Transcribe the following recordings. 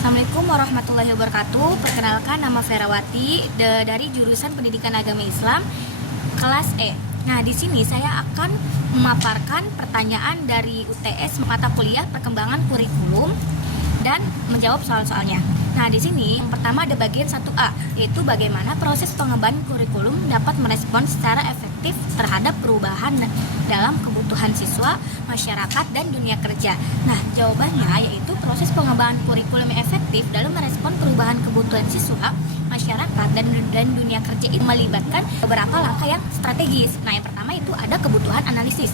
Assalamualaikum warahmatullahi wabarakatuh. Perkenalkan, nama Ferawati dari jurusan Pendidikan Agama Islam kelas E. Nah, di sini saya akan memaparkan pertanyaan dari UTS mata kuliah perkembangan kurikulum dan menjawab soal-soalnya. Nah, di sini yang pertama ada bagian 1A, yaitu bagaimana proses pengembangan kurikulum dapat merespon secara efektif terhadap perubahan dalam kebutuhan siswa, masyarakat, dan dunia kerja. Nah, jawabannya yaitu proses pengembangan kurikulum yang efektif dalam merespon perubahan kebutuhan siswa, masyarakat, dan dunia kerja itu melibatkan beberapa langkah yang strategis. Nah, yang pertama itu ada kebutuhan analisis.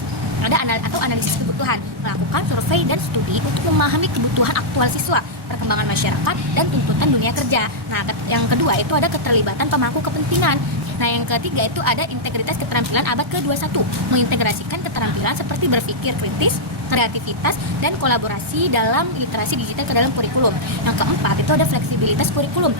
Atau analisis kebutuhan, melakukan survei dan studi untuk memahami kebutuhan aktual siswa, perkembangan masyarakat, dan tuntutan dunia kerja. Nah, yang kedua itu ada keterlibatan pemangku kepentingan. Nah, yang ketiga itu ada integritas keterampilan abad ke-21, mengintegrasikan keterampilan seperti berpikir kritis, kreativitas, dan kolaborasi dalam literasi digital ke dalam kurikulum. Yang keempat itu ada fleksibilitas kurikulum,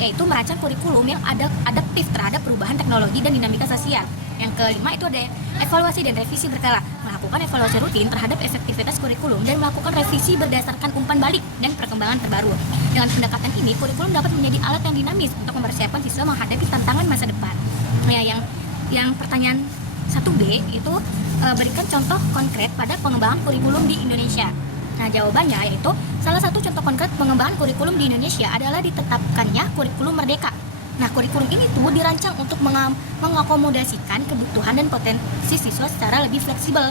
yaitu merancang kurikulum yang adaptif terhadap perubahan teknologi dan dinamika sosial. Yang kelima itu ada evaluasi dan revisi berkala, melakukan evaluasi rutin terhadap efektivitas kurikulum dan melakukan revisi berdasarkan umpan balik dan perkembangan terbaru. Dengan pendekatan ini, kurikulum dapat menjadi alat yang dinamis untuk mempersiapkan siswa menghadapi tantangan masa depan. Nah, yang pertanyaan 1B itu berikan contoh konkret pada pengembangan kurikulum di Indonesia. Nah, jawabannya yaitu salah satu contoh konkret pengembangan kurikulum di Indonesia adalah ditetapkannya kurikulum merdeka. Nah, kurikulum ini tuh dirancang untuk mengakomodasikan kebutuhan dan potensi siswa secara lebih fleksibel,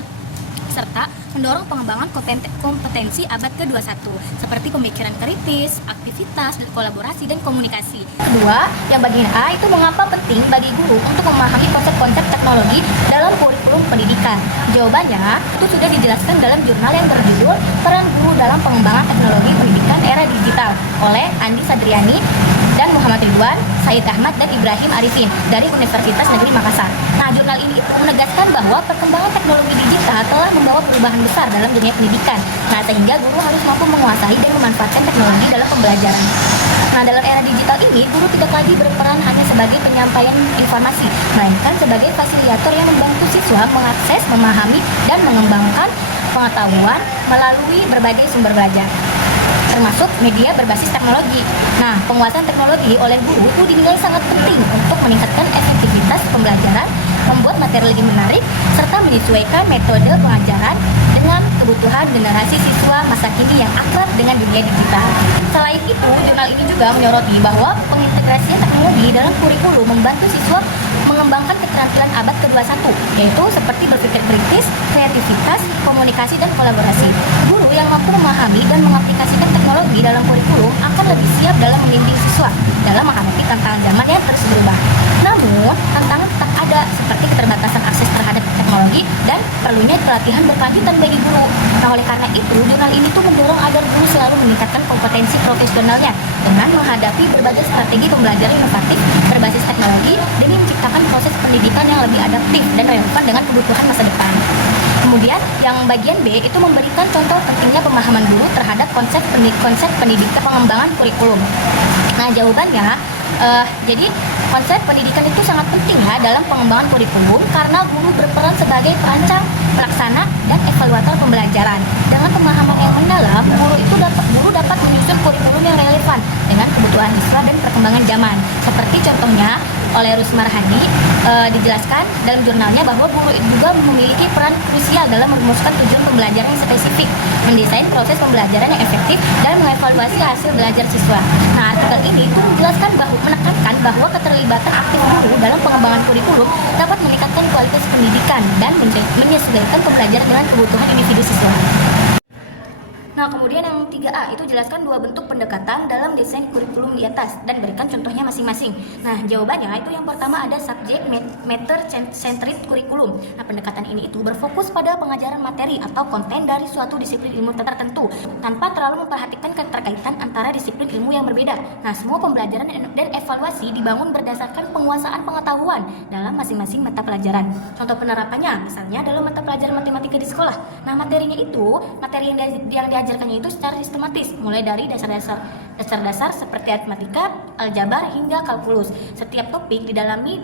serta mendorong pengembangan kompetensi abad ke-21 seperti pemikiran kritis, aktivitas, dan kolaborasi dan komunikasi. Kedua, yang bagian A itu mengapa penting bagi guru untuk memahami konsep-konsep teknologi dalam kurikulum pendidikan. Jawabannya itu sudah dijelaskan dalam jurnal yang berjudul Peran Guru dalam Pengembangan Teknologi Pendidikan Era Digital oleh Andi Sadriani dan Muhammad Ridwan, Said Ahmad, dan Ibrahim Arifin dari Universitas Negeri Makassar. Nah, jurnal ini itu menegaskan bahwa perkembangan teknologi digital telah membawa perubahan besar dalam dunia pendidikan. Nah, sehingga guru harus mampu menguasai dan memanfaatkan teknologi dalam pembelajaran. Nah, dalam era digital ini, guru tidak lagi berperan hanya sebagai penyampaian informasi, melainkan sebagai fasilitator yang membantu siswa mengakses, memahami, dan mengembangkan pengetahuan melalui berbagai sumber belajar, termasuk media berbasis teknologi. Nah, penguasaan teknologi oleh guru itu dinilai sangat penting untuk meningkatkan efektivitas pembelajaran, membuat materi lebih menarik, serta menyesuaikan metode pengajaran dengan kebutuhan generasi siswa masa kini yang akrab dengan dunia digital. Selain itu, jurnal ini juga menyoroti bahwa pengintegrasian teknologi dalam kurikulum membantu siswa mengembangkan keterampilan abad ke-21, yaitu seperti berpikir kritis, kreativitas, komunikasi, dan kolaborasi. Guru yang mampu memahami dan mengaplikasikan teknologi dalam kurikulum akan lebih siap dalam membimbing siswa dalam menghadapi tantangan zaman yang terus berubah. Namun, tantangan tetap ada seperti keterbatasan akses terhadap teknologi dan perlunya pelatihan berkelanjutan bagi guru. Nah, oleh karena itu, jurnal ini tuh mendorong agar guru selalu meningkatkan kompetensi profesionalnya dengan menghadapi berbagai strategi pembelajaran inovatif berbasis teknologi demi menciptakan proses pendidikan yang lebih adaptif dan relevan dengan kebutuhan masa depan. Kemudian, yang bagian B itu memberikan contoh pentingnya pemahaman guru terhadap konsep pendidikan pengembangan kurikulum. Nah, jawabannya, jadi konsep pendidikan itu sangat penting ya dalam pengembangan kurikulum karena guru berperan sebagai perancang, pelaksana, dan evaluator pembelajaran. Dengan pemahaman yang mendalam, guru dapat menyusun kurikulum yang relevan dengan kebutuhan siswa dan perkembangan zaman. Seperti contohnya oleh Rusmar Hadi dijelaskan dalam jurnalnya bahwa guru juga memiliki peran krusial dalam merumuskan tujuan pembelajaran yang spesifik, mendesain proses pembelajaran yang efektif, dan mengevaluasi hasil belajar siswa. Nah, artikel ini itu menekankan bahwa keterlibatan aktif guru dalam pengembangan kurikulum dapat meningkatkan kualitas pendidikan dan menyesuaikan pembelajaran dengan kebutuhan individu siswa. Nah, kemudian yang 3A itu jelaskan dua bentuk pendekatan dalam desain kurikulum di atas dan berikan contohnya masing-masing. Nah, jawabannya itu yang pertama ada subject matter centered kurikulum. Nah, pendekatan ini itu berfokus pada pengajaran materi atau konten dari suatu disiplin ilmu tertentu tanpa terlalu memperhatikan keterkaitan antara disiplin ilmu yang berbeda. Nah, semua pembelajaran dan evaluasi dibangun berdasarkan penguasaan pengetahuan dalam masing-masing mata pelajaran. Contoh penerapannya misalnya dalam mata pelajaran matematika di sekolah. Nah, materi yang diajarkannya itu secara sistematis, mulai dari dasar-dasar seperti aritmatika, aljabar, hingga kalkulus. Setiap topik didalami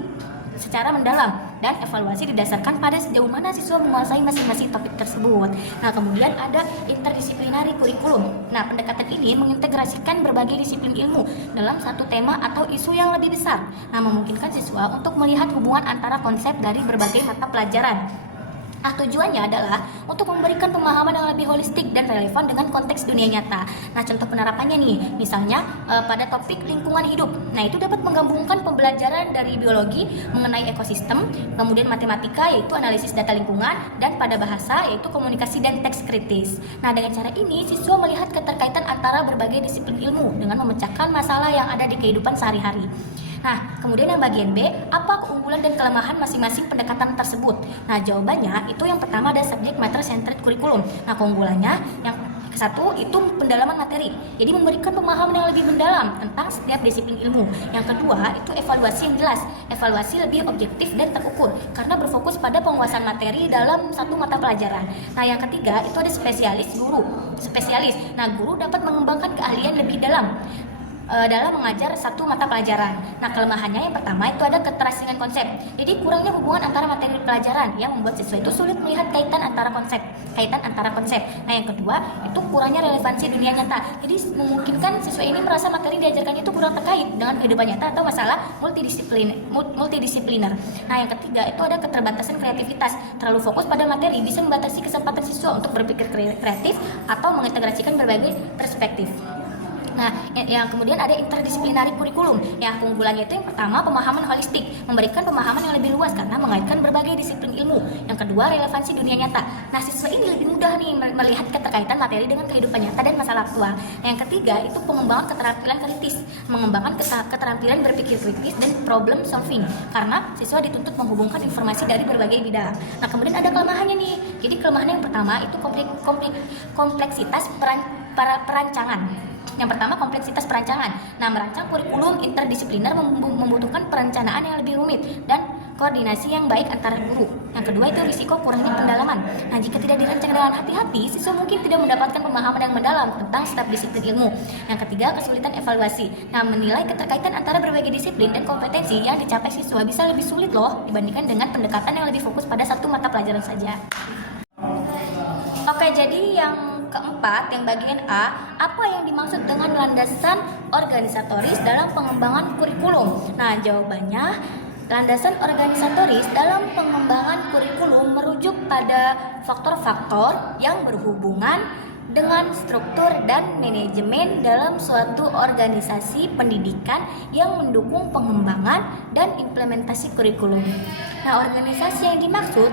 secara mendalam, dan evaluasi didasarkan pada sejauh mana siswa menguasai masing-masing topik tersebut. Nah, kemudian ada interdisiplinary kurikulum. Nah, pendekatan ini mengintegrasikan berbagai disiplin ilmu dalam satu tema atau isu yang lebih besar. Nah, memungkinkan siswa untuk melihat hubungan antara konsep dari berbagai mata pelajaran. Nah, tujuannya adalah untuk memberikan pemahaman yang lebih holistik dan relevan dengan konteks dunia nyata. Nah, contoh penerapannya nih, misalnya pada topik lingkungan hidup. Nah, itu dapat menggabungkan pembelajaran dari biologi mengenai ekosistem, kemudian matematika yaitu analisis data lingkungan, dan pada bahasa yaitu komunikasi dan teks kritis. Nah, dengan cara ini siswa melihat keterkaitan antara berbagai disiplin ilmu dengan memecahkan masalah yang ada di kehidupan sehari-hari. Nah, kemudian yang bagian B, apa keunggulan dan kelemahan masing-masing pendekatan tersebut? Nah, jawabannya itu yang pertama ada subject matter centered curriculum. Nah, keunggulannya yang satu itu pendalaman materi, jadi memberikan pemahaman yang lebih mendalam tentang setiap disiplin ilmu. Yang kedua itu evaluasi yang jelas, evaluasi lebih objektif dan terukur karena berfokus pada penguasaan materi dalam satu mata pelajaran. Nah, yang ketiga itu ada spesialis. Nah, guru dapat mengembangkan keahlian lebih dalam mengajar satu mata pelajaran. Nah, kelemahannya yang pertama itu ada keterasingan konsep. Jadi kurangnya hubungan antara materi pelajaran yang membuat siswa itu sulit melihat kaitan antara konsep. Nah, yang kedua itu kurangnya relevansi dunia nyata. Jadi memungkinkan siswa ini merasa materi diajarkannya itu kurang terkait dengan kehidupan nyata atau masalah multidisipliner. Nah, yang ketiga itu ada keterbatasan kreativitas. Terlalu fokus pada materi bisa membatasi kesempatan siswa untuk berpikir kreatif atau mengintegrasikan berbagai perspektif. Nah, yang kemudian ada interdisiplinary kurikulum. Yang keunggulannya itu yang pertama pemahaman holistik, memberikan pemahaman yang lebih luas karena mengaitkan berbagai disiplin ilmu. Yang kedua relevansi dunia nyata. Nah, siswa ini lebih mudah nih melihat keterkaitan materi dengan kehidupan nyata dan masalah aktual. Yang ketiga itu pengembangan keterampilan kritis, mengembangkan keterampilan berpikir kritis dan problem solving karena siswa dituntut menghubungkan informasi dari berbagai bidang. Nah, kemudian ada kelemahannya nih. Jadi kelemahan yang pertama itu kompleksitas perancangan. Yang pertama kompleksitas perancangan. Nah, merancang kurikulum interdisipliner membutuhkan perencanaan yang lebih rumit dan koordinasi yang baik antara guru. Yang kedua itu risiko kurangnya pendalaman. Nah, jika tidak dirancang dengan hati-hati, siswa mungkin tidak mendapatkan pemahaman yang mendalam tentang setiap disiplin ilmu. Yang ketiga kesulitan evaluasi. Nah, menilai keterkaitan antara berbagai disiplin dan kompetensi yang dicapai siswa bisa lebih sulit loh dibandingkan dengan pendekatan yang lebih fokus pada satu mata pelajaran saja. Oke, jadi yang keempat, yang bagian A, apa yang dimaksud dengan landasan organisatoris dalam pengembangan kurikulum? Nah, jawabannya landasan organisatoris dalam pengembangan kurikulum merujuk pada faktor-faktor yang berhubungan dengan struktur dan manajemen dalam suatu organisasi pendidikan yang mendukung pengembangan dan implementasi kurikulum. Nah, organisasi yang dimaksud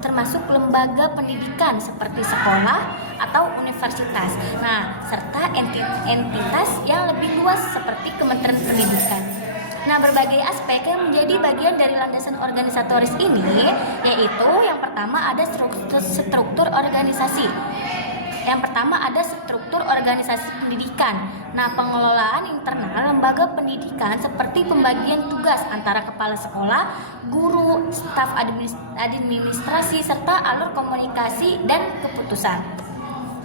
termasuk lembaga pendidikan seperti sekolah atau universitas. Nah, serta entitas yang lebih luas seperti Kementerian Pendidikan. Nah, berbagai aspek yang menjadi bagian dari landasan organisatoris ini yaitu yang pertama ada struktur organisasi. Yang pertama ada struktur organisasi pendidikan. Nah, pengelolaan internal lembaga pendidikan seperti pembagian tugas antara kepala sekolah, guru, staf administrasi, serta alur komunikasi dan keputusan.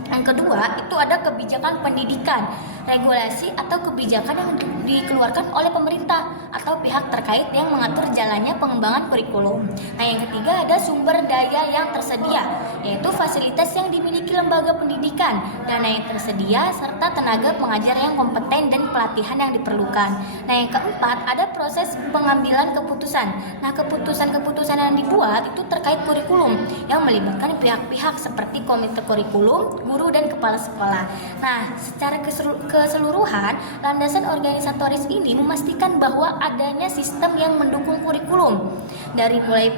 Yang kedua, itu ada kebijakan pendidikan, regulasi atau kebijakan yang dikeluarkan oleh pemerintah atau pihak terkait yang mengatur jalannya pengembangan kurikulum. Nah, yang ketiga ada sumber daya yang tersedia, yaitu fasilitas yang dimiliki lembaga pendidikan, dana yang tersedia, serta tenaga pengajar yang kompeten dan pelatihan yang diperlukan. Nah, yang keempat ada proses pengambilan keputusan. Nah, keputusan-keputusan yang dibuat itu terkait kurikulum yang melibatkan pihak-pihak seperti komite kurikulum, guru dan kepala sekolah. Nah, secara keseluruhan, landasan organisatoris ini memastikan bahwa adanya sistem yang mendukung kurikulum dari mulai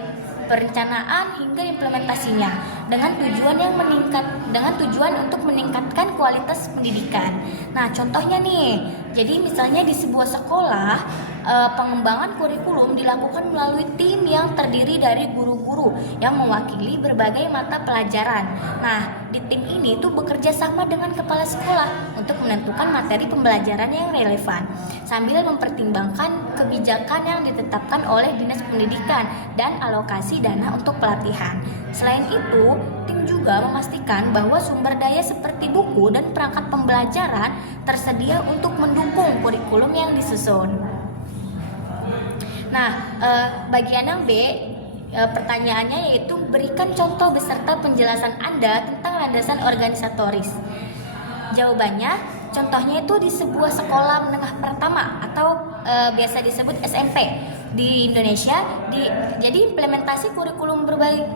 perencanaan hingga implementasinya dengan tujuan untuk meningkatkan kualitas pendidikan. Nah, contohnya nih, jadi misalnya di sebuah sekolah pengembangan kurikulum dilakukan melalui tim yang terdiri dari guru-guru yang mewakili berbagai mata pelajaran. Nah, di tim ini tuh bekerja sama dengan kepala sekolah untuk menentukan materi pembelajaran yang relevan sambil mempertimbangkan kebijakan yang ditetapkan oleh Dinas Pendidikan dan alokasi dana untuk pelatihan. Selain itu, tim juga memastikan bahwa sumber daya seperti buku dan perangkat pembelajaran tersedia untuk mendukung kurikulum yang disusun. Nah, bagian yang B, pertanyaannya yaitu berikan contoh beserta penjelasan Anda tentang landasan organisatoris. Jawabannya, contohnya itu di sebuah sekolah menengah pertama atau biasa disebut SMP di Indonesia. Jadi implementasi kurikulum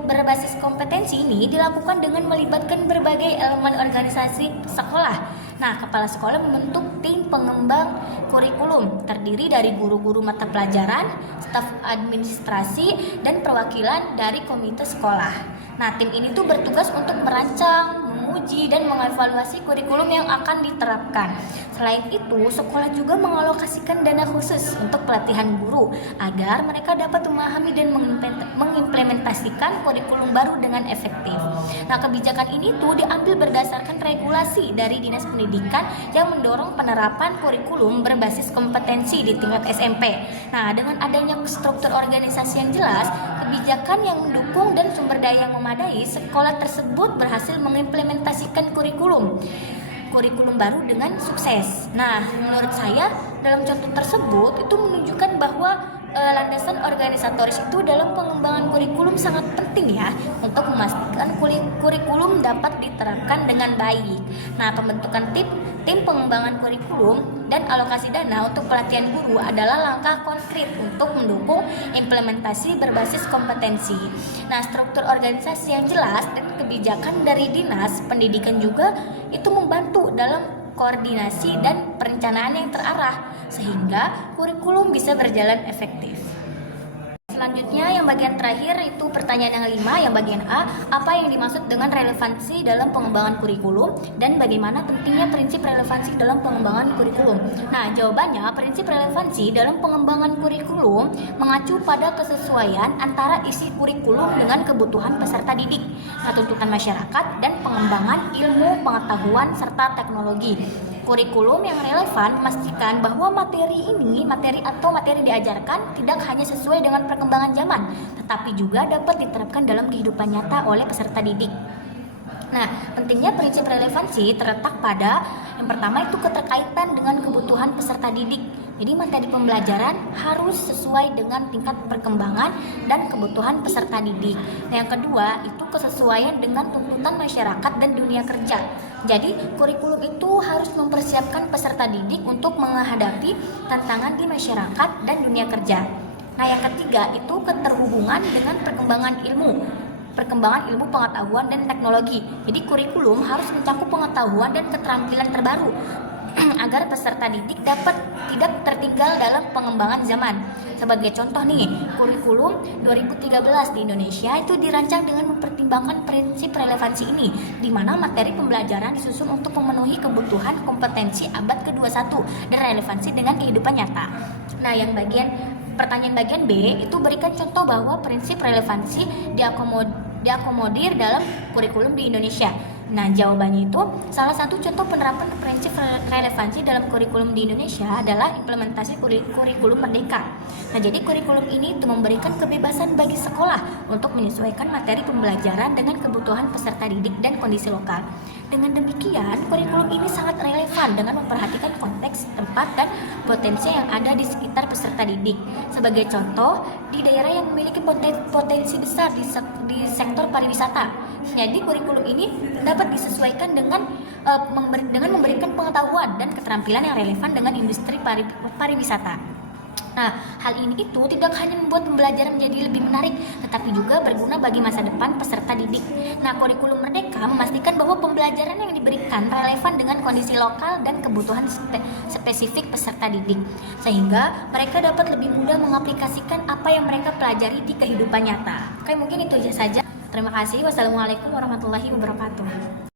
berbasis kompetensi ini dilakukan dengan melibatkan berbagai elemen organisasi sekolah. Nah, kepala sekolah membentuk tim pengembang kurikulum terdiri dari guru-guru mata pelajaran, staf administrasi, dan perwakilan dari komite sekolah. Nah, tim ini tuh bertugas untuk merancang, menguji, dan mengevaluasi kurikulum yang akan diterapkan. Selain itu, sekolah juga mengalokasikan dana khusus untuk pelatihan guru agar mereka dapat memahami dan mengimplementasikan kurikulum baru dengan efektif. Nah, kebijakan ini tuh diambil berdasarkan regulasi dari Dinas Pendidikan yang mendorong penerapan kurikulum berbasis kompetensi di tingkat SMP. Nah, dengan adanya struktur organisasi yang jelas, kebijakan yang mendukung dan sumber daya yang memadai, sekolah tersebut berhasil mengimplementasikan kurikulum baru dengan sukses. Nah, menurut saya dalam contoh tersebut itu menunjukkan bahwa landasan organisatoris itu dalam pengembangan kurikulum sangat penting ya untuk memastikan kurikulum dapat diterapkan dengan baik. Nah, pembentukan tim pengembangan kurikulum dan alokasi dana untuk pelatihan guru adalah langkah konkret untuk mendukung implementasi berbasis kompetensi. Nah, struktur organisasi yang jelas dan kebijakan dari Dinas Pendidikan juga itu membantu dalam koordinasi dan perencanaan yang terarah sehingga kurikulum bisa berjalan efektif. Selanjutnya yang bagian terakhir itu pertanyaan yang 5, yang bagian A, apa yang dimaksud dengan relevansi dalam pengembangan kurikulum dan bagaimana pentingnya prinsip relevansi dalam pengembangan kurikulum. Nah, jawabannya prinsip relevansi dalam pengembangan kurikulum mengacu pada kesesuaian antara isi kurikulum dengan kebutuhan peserta didik, tuntutan masyarakat, dan pengembangan ilmu pengetahuan serta teknologi. Kurikulum yang relevan memastikan bahwa materi diajarkan tidak hanya sesuai dengan perkembangan zaman, tetapi juga dapat diterapkan dalam kehidupan nyata oleh peserta didik. Nah, pentingnya prinsip relevansi terletak pada yang pertama itu keterkaitan dengan kebutuhan peserta didik. Jadi materi pembelajaran harus sesuai dengan tingkat perkembangan dan kebutuhan peserta didik. Nah, yang kedua itu kesesuaian dengan tuntutan masyarakat dan dunia kerja. Jadi kurikulum itu harus mempersiapkan peserta didik untuk menghadapi tantangan di masyarakat dan dunia kerja. Nah, yang ketiga itu keterhubungan dengan perkembangan ilmu pengetahuan dan teknologi. Jadi kurikulum harus mencakup pengetahuan dan keterampilan terbaru agar peserta didik dapat tidak tertinggal dalam pengembangan zaman. Sebagai contoh nih, kurikulum 2013 di Indonesia itu dirancang dengan mempertimbangkan prinsip relevansi ini, di mana materi pembelajaran disusun untuk memenuhi kebutuhan kompetensi abad ke-21 dan relevansi dengan kehidupan nyata. Nah, pertanyaan bagian B itu berikan contoh bahwa prinsip relevansi diakomodir dalam kurikulum di Indonesia. Nah, jawabannya itu salah satu contoh penerapan prinsip relevansi dalam kurikulum di Indonesia adalah implementasi kurikulum merdeka. Nah, jadi kurikulum ini itu memberikan kebebasan bagi sekolah untuk menyesuaikan materi pembelajaran dengan kebutuhan peserta didik dan kondisi lokal. Dengan demikian, kurikulum ini sangat relevan dengan memperhatikan konteks, tempat, dan potensi yang ada di sekitar peserta didik. Sebagai contoh, di daerah yang memiliki potensi besar di sektor pariwisata. Jadi kurikulum ini dapat disesuaikan dengan memberikan pengetahuan dan keterampilan yang relevan dengan industri pariwisata. Nah, hal ini itu tidak hanya membuat pembelajaran menjadi lebih menarik, tetapi juga berguna bagi masa depan peserta didik. Nah, kurikulum merdeka memastikan bahwa pembelajaran yang diberikan relevan dengan kondisi lokal dan kebutuhan spesifik peserta didik, sehingga mereka dapat lebih mudah mengaplikasikan apa yang mereka pelajari di kehidupan nyata. Oke, mungkin itu saja. Terima kasih. Wassalamualaikum warahmatullahi wabarakatuh.